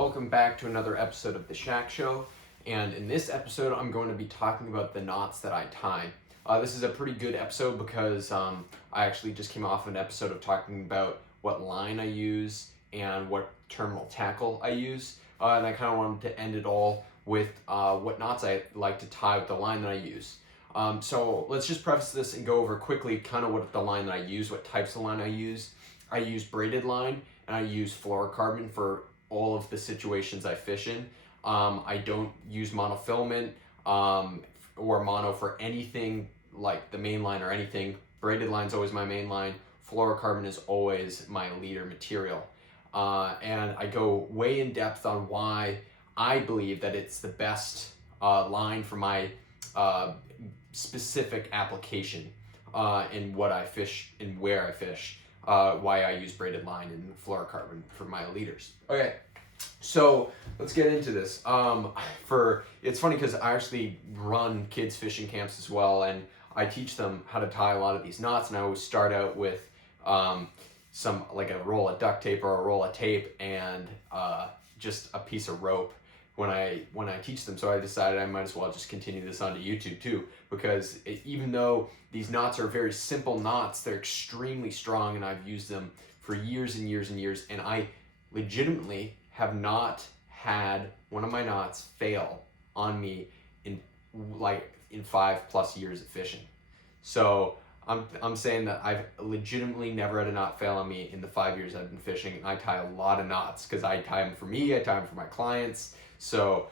Welcome back to another episode of The Shack Show, and in this episode I'm going to be talking about the knots that I tie. This is a pretty good episode because I actually just came off an episode of talking about what line I use and what terminal tackle I use, and I kind of wanted to end it all with what knots I like to tie with the line that I use. So let's just preface this and go over quickly kind of what the line that I use, what types of line I use. I use braided line and I use fluorocarbon for all of the situations I fish in. I don't use monofilament or mono for anything like the main line or anything. Braided line is always my main line. Fluorocarbon is always my leader material. And I go way in depth on why I believe that it's the best line for my specific application in what I fish and where I fish. Why I use braided line and fluorocarbon for my leaders. Okay, so let's get into this. It's funny because I actually run kids fishing camps as well, and I teach them how to tie a lot of these knots, and I always start out with some like a roll of duct tape or a roll of tape and just a piece of rope when I teach them. So I decided I might as well just continue this onto YouTube too, because even though these knots are very simple knots, they're extremely strong, and I've used them for years and years and years, and I legitimately have not had one of my knots fail on me in 5+ years of fishing. So I'm saying that I've legitimately never had a knot fail on me in the 5 years I've been fishing. I tie a lot of knots because I tie them for me, I tie them for my clients. So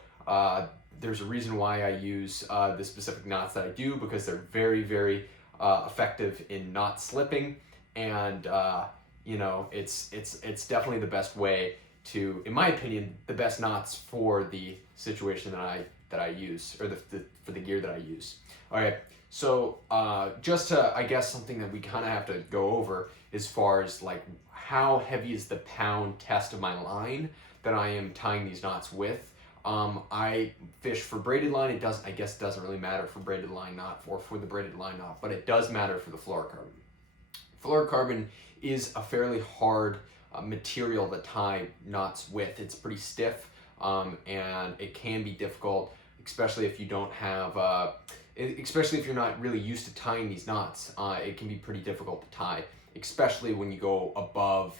there's a reason why I use the specific knots that I do, because they're very, very effective in not slipping, and it's definitely the best way to, in my opinion, the best knots for the situation that I use, or for the gear that I use. All right, so just to, I guess, something that we kind of have to go over as far as like how heavy is the pound test of my line that I am tying these knots with. I fish for braided line. It doesn't really matter for braided line knot or for the braided line knot, but it does matter for the fluorocarbon. Fluorocarbon is a fairly hard material to tie knots with. It's pretty stiff, and it can be difficult, especially if you don't have, especially if you're not really used to tying these knots. It can be pretty difficult to tie, especially when you go above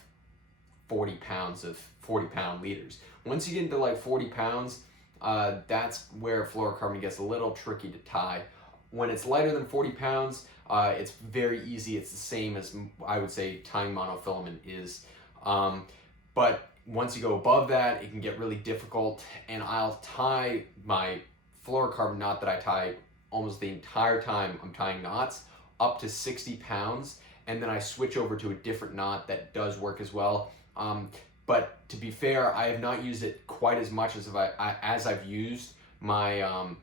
40 pounds of 40-pound leaders. Once you get into like 40 pounds, that's where fluorocarbon gets a little tricky to tie. When it's lighter than 40 pounds, it's very easy. It's the same as, I would say, tying monofilament is. But once you go above that, it can get really difficult, and I'll tie my fluorocarbon knot that I tie almost the entire time I'm tying knots up to 60 pounds, and then I switch over to a different knot that does work as well. But to be fair, I have not used it quite as much as I've used my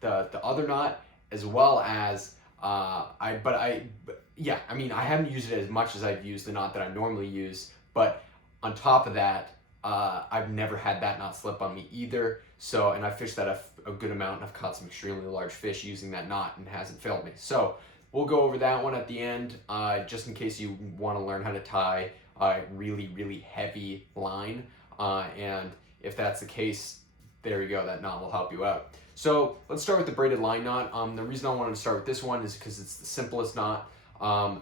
the other knot, as well as I haven't used it as much as I've used the knot that I normally use. But on top of that, I've never had that knot slip on me either. So, and I fished that a good amount, and I've caught some extremely large fish using that knot, and it hasn't failed me. So we'll go over that one at the end, just in case you want to learn how to tie really, really heavy line, and if that's the case, there you go, that knot will help you out. So let's start with the braided line knot. The reason I wanted to start with this one is because it's the simplest knot.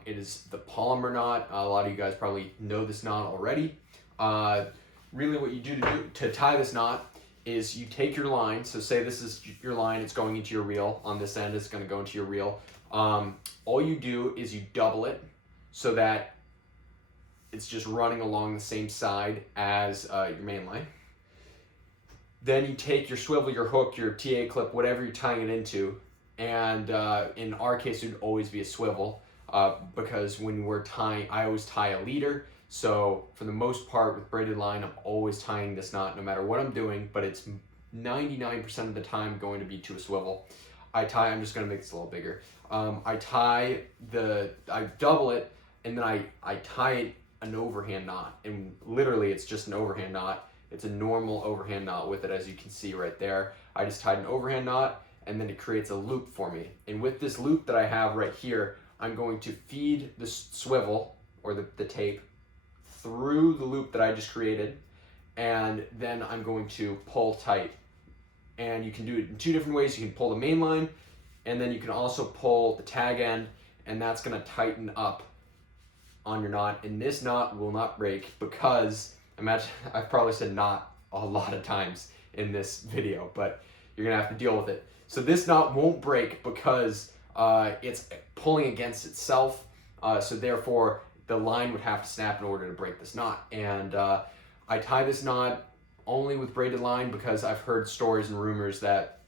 It is the palomar knot. A lot of you guys probably know this knot already. Really what you do to tie this knot is you take your line, so say this is your line, it's going into your reel. On this end, it's going to go into your reel. All you do is you double it so that it's just running along the same side as your main line. Then you take your swivel, your hook, your TA clip, whatever you're tying it into, and in our case it would always be a swivel, because when we're tying, I always tie a leader. So for the most part with braided line, I'm always tying this knot no matter what I'm doing, but it's 99% of the time going to be to a swivel. I'm just going to make this a little bigger. I double it, and then I tie it an overhand knot, and literally it's just an overhand knot. It's a normal overhand knot with it, as you can see right there. I just tied an overhand knot, and then it creates a loop for me. And with this loop that I have right here, I'm going to feed the swivel, or the tape, through the loop that I just created, and then I'm going to pull tight. And you can do it in two different ways. You can pull the main line, and then you can also pull the tag end, and that's gonna tighten up on your knot. And this knot will not break because, imagine, I've probably said knot a lot of times in this video, but you're gonna have to deal with it. So this knot won't break because it's pulling against itself, so therefore the line would have to snap in order to break this knot. And I tie this knot only with braided line because I've heard stories and rumors that,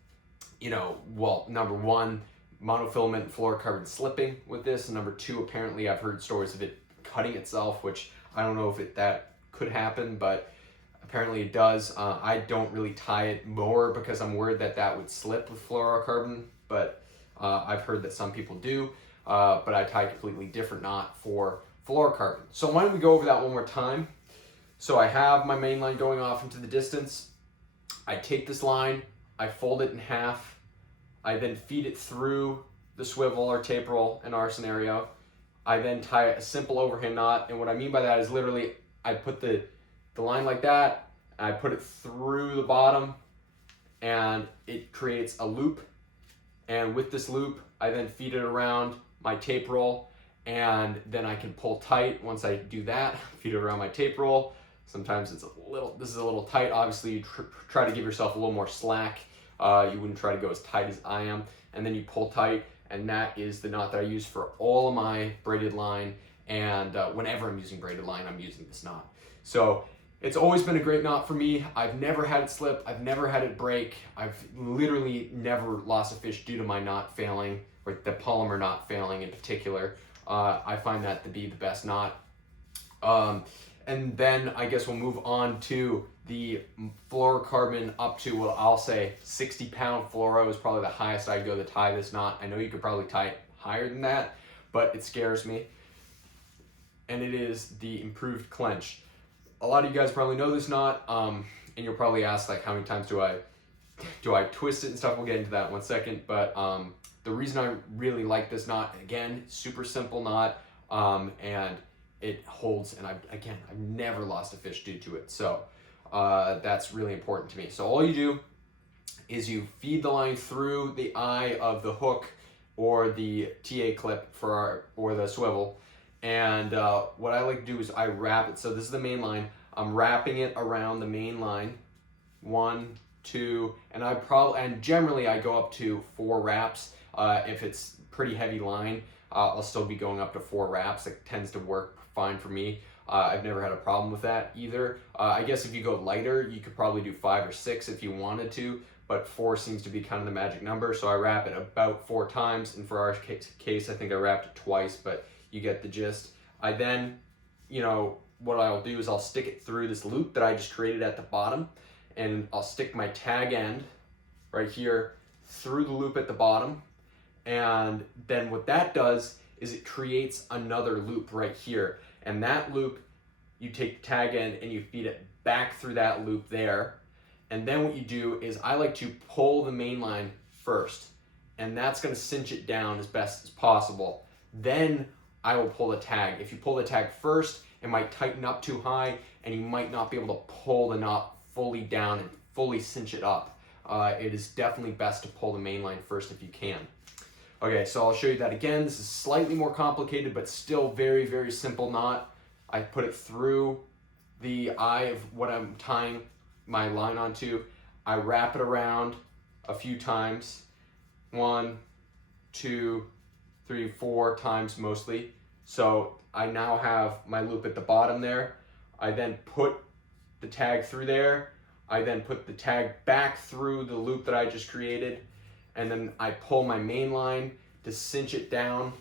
well, number one, monofilament fluorocarbon slipping with this, and number two, apparently I've heard stories of it cutting itself, which I don't know if that could happen, but apparently it does. I don't really tie it more because I'm worried that would slip with fluorocarbon, but I've heard that some people do, but I tie a completely different knot for fluorocarbon. So why don't we go over that one more time? So I have my main line going off into the distance. I take this line, I fold it in half, I then feed it through the swivel or tape roll in our scenario. I then tie a simple overhand knot, and what I mean by that is literally I put the line like that, and I put it through the bottom, and it creates a loop. And with this loop, I then feed it around my tape roll, and then I can pull tight. Once I do that, feed it around my tape roll. Sometimes this is a little tight. Obviously, you try to give yourself a little more slack. You wouldn't try to go as tight as I am. And then you pull tight, and that is the knot that I use for all of my braided line. And whenever I'm using braided line, I'm using this knot. So it's always been a great knot for me. I've never had it slip. I've never had it break. I've literally never lost a fish due to my knot failing, or the palomar knot failing in particular. I find that to be the best knot. And then I guess we'll move on to the fluorocarbon up to, well, I'll say 60-pound fluoro is probably the highest I'd go to tie this knot. I know you could probably tie it higher than that, but it scares me. And it is the improved clinch. A lot of you guys probably know this knot, and you'll probably ask, like, how many times do I twist it and stuff? We'll get into that in one second, but the reason I really like this knot, again, super simple knot, and it holds, and I've never lost a fish due to it. So that's really important to me. So all you do is you feed the line through the eye of the hook or the TA clip or the swivel. And what I like to do is I wrap it. So this is the main line. I'm wrapping it around the main line. 1, 2, and generally I go up to 4 wraps. If it's pretty heavy line, I'll still be going up to 4 wraps. It tends to work fine for me. I've never had a problem with that either. I guess if you go lighter, you could probably do 5 or 6 if you wanted to, but 4 seems to be kind of the magic number. So I wrap it about 4 times, and for our case, I think I wrapped it twice, but you get the gist. I then, what I'll do is I'll stick it through this loop that I just created at the bottom, and I'll stick my tag end right here through the loop at the bottom. And then what that does is it creates another loop right here. And that loop, you take the tag end and you feed it back through that loop there. And then what you do is I like to pull the main line first, and that's gonna cinch it down as best as possible. Then I will pull the tag. If you pull the tag first, it might tighten up too high, and you might not be able to pull the knot fully down and fully cinch it up. It is definitely best to pull the main line first if you can. Okay, so I'll show you that again. This is slightly more complicated, but still very, very simple knot. I put it through the eye of what I'm tying my line onto. I wrap it around a few times. 1, 2, 3, 4 times mostly. So I now have my loop at the bottom there. I then put the tag through there. I then put the tag back through the loop that I just created. And then I pull my main line to cinch it down,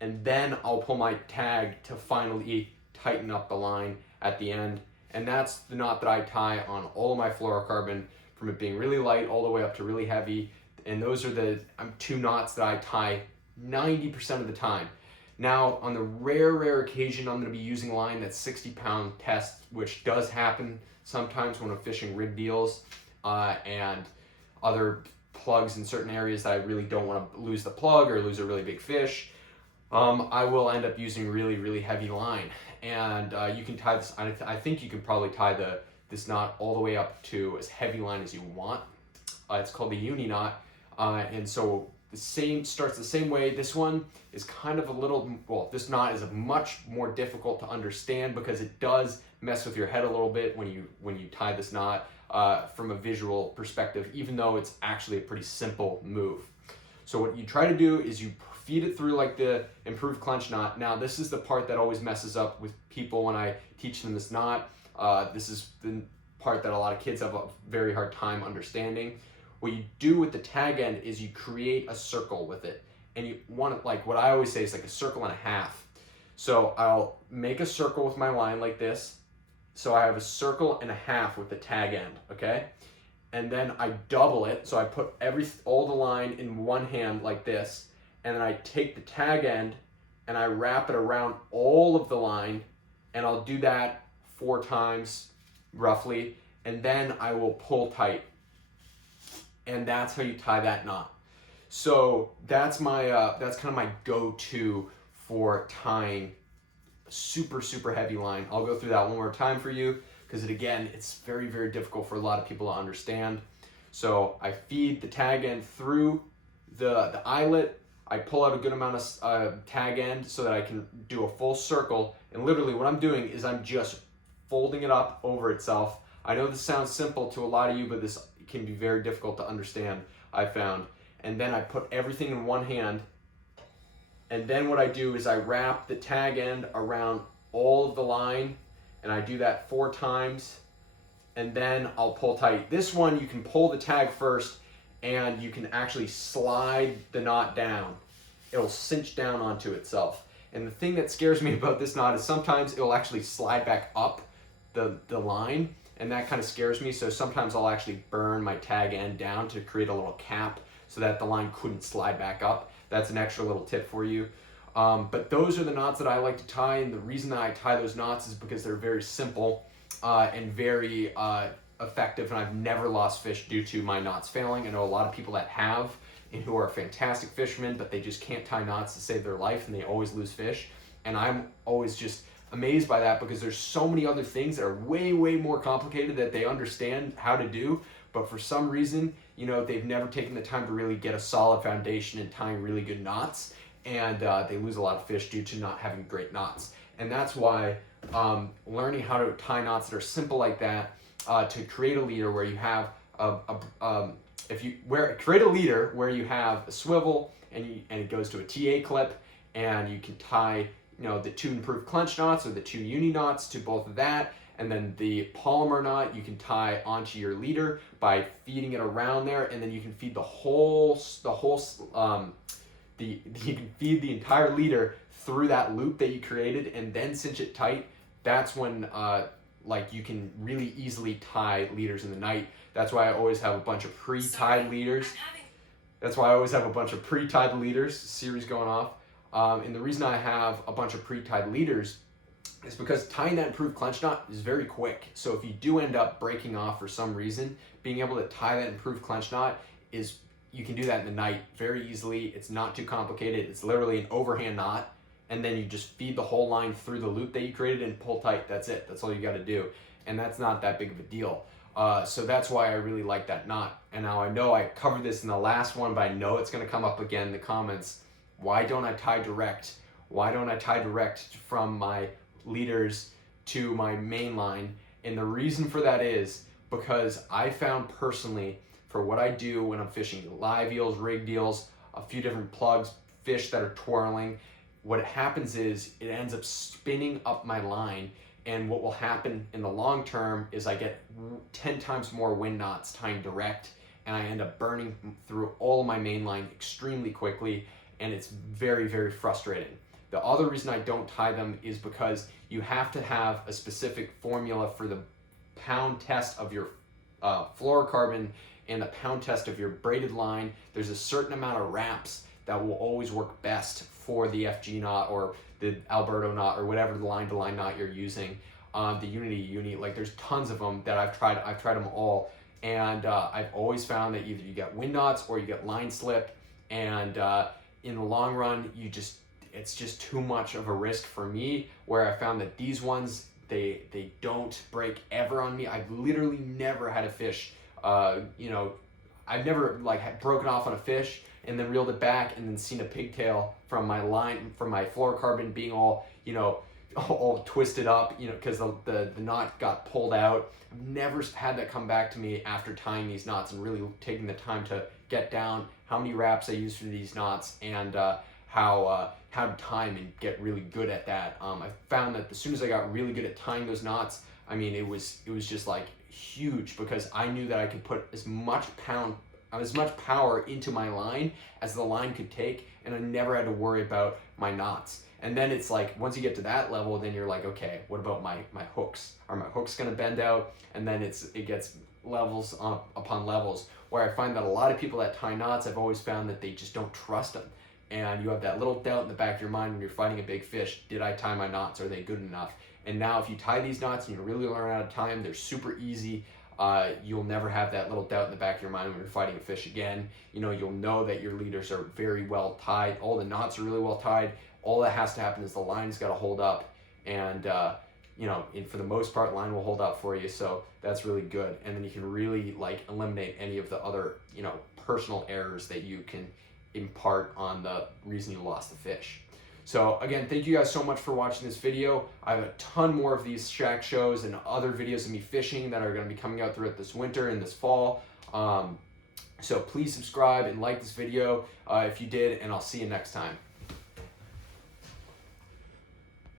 and then I'll pull my tag to finally tighten up the line at the end. And that's the knot that I tie on all of my fluorocarbon, from it being really light all the way up to really heavy. And those are the 2 knots that I tie 90% of the time. Now, on the rare occasion I'm going to be using line that's 60-pound test, which does happen sometimes when I'm fishing rig deals and other plugs in certain areas that I really don't want to lose the plug or lose a really big fish. I will end up using really heavy line. And you can tie this, I think you can probably tie the this knot all the way up to as heavy line as you want. It's called the uni knot, and so the same starts the same way. This one is kind of a little, well, this knot is much more difficult to understand because it does mess with your head a little bit when you tie this knot from a visual perspective, even though it's actually a pretty simple move. So what you try to do is you feed it through like the improved clench knot. Now this is the part that always messes up with people when I teach them this knot. This is the part that a lot of kids have a very hard time understanding. What you do with the tag end is you create a circle with it. And you want it, like what I always say is like a circle and a half. So I'll make a circle with my line like this. So I have a circle and a half with the tag end, okay? And then I double it. So I put all the line in one hand like this. And then I take the tag end and I wrap it around all of the line. And I'll do that 4 times roughly. And then I will pull tight. And that's how you tie that knot. So that's kind of my go-to for tying super, super heavy line. I'll go through that one more time for you because it's very, very difficult for a lot of people to understand. So I feed the tag end through the eyelet. I pull out a good amount of tag end so that I can do a full circle. And literally what I'm doing is I'm just folding it up over itself. I know this sounds simple to a lot of you, but this can be very difficult to understand, I found. And then I put everything in one hand. And then what I do is I wrap the tag end around all of the line. And I do that 4 times. And then I'll pull tight. This one, you can pull the tag first and you can actually slide the knot down. It'll cinch down onto itself. And the thing that scares me about this knot is sometimes it'll actually slide back up the line. And that kind of scares me. So sometimes I'll actually burn my tag end down to create a little cap so that the line couldn't slide back up. That's an extra little tip for you. But those are the knots that I like to tie. And the reason that I tie those knots is because they're very simple and very effective. And I've never lost fish due to my knots failing. I know a lot of people that have and who are fantastic fishermen, but they just can't tie knots to save their life and they always lose fish. And I'm always just amazed by that because there's so many other things that are way, way more complicated that they understand how to do, but for some reason, they've never taken the time to really get a solid foundation in tying really good knots, and they lose a lot of fish due to not having great knots. And that's why learning how to tie knots that are simple like that to create a leader where you have create a leader where you have a swivel and it goes to a TA clip, and you can tie the 2 improved clench knots or the 2 uni knots to both of that. And then the palomar knot you can tie onto your leader by feeding it around there, and then you can feed you can feed the entire leader through that loop that you created and then cinch it tight. That's when you can really easily tie leaders in the night. That's why I always have a bunch of pre-tied leaders. Series going off. And the reason I have a bunch of pre-tied leaders is because tying that improved clench knot is very quick. So if you do end up breaking off for some reason, being able to tie that improved clench knot you can do that in the night very easily. It's not too complicated. It's literally an overhand knot. And then you just feed the whole line through the loop that you created and pull tight. That's it. That's all you got to do. And that's not that big of a deal. So that's why I really like that knot. And now I know I covered this in the last one, but I know it's going to come up again in the comments. Why don't I tie direct? Why don't I tie direct from my leaders to my main line? And the reason for that is because I found personally, for what I do when I'm fishing live eels, rigged eels, a few different plugs, fish that are twirling, what happens is it ends up spinning up my line. And what will happen in the long term is I get 10 times more wind knots tying direct, and I end up burning through all of my main line extremely quickly, and it's very, very frustrating. The other reason I don't tie them is because you have to have a specific formula for the pound test of your fluorocarbon and the pound test of your braided line. There's a certain amount of wraps that will always work best for the FG knot or the Alberto knot or whatever the line-to-line knot you're using. The Unity uni, like there's tons of them that I've tried them all, and I've always found that either you get wind knots or you get line slip, and in the long run it's just too much of a risk for me, where I found that these ones They don't break ever on me. I've literally never had a fish, you know, I've never like had broken off on a fish and then reeled it back and then seen a pigtail from my line, from my fluorocarbon being all, you know, all twisted up, you know, because the knot got pulled out. I've never had that come back to me after tying these knots and really taking the time to get down how many wraps I use for these knots, and how to time and get really good at that. I found that as soon as I got really good at tying those knots, I mean, it was just like huge, because I knew that I could put as much power into my line as the line could take, and I never had to worry about my knots. And then it's like, once you get to that level, then you're like, okay, what about my hooks? Are my hooks gonna bend out? And then it gets levels upon levels, where I find that a lot of people that tie knots, I've always found that they just don't trust them. And you have that little doubt in the back of your mind when you're fighting a big fish. Did I tie my knots? Are they good enough? And now if you tie these knots and you really learn how to tie them, they're super easy. You'll never have that little doubt in the back of your mind when you're fighting a fish again. You know, you'll know that your leaders are very well tied. All the knots are really well tied. All that has to happen is the line's got to hold up, and you know, for the most part, line will hold up for you. So that's really good. And then you can really like eliminate any of the other, you know, personal errors that you can impart on the reason you lost the fish. So again, thank you guys so much for watching this video. I have a ton more of these shack shows and other videos of me fishing that are going to be coming out throughout this winter and this fall. So please subscribe and like this video if you did, and I'll see you next time.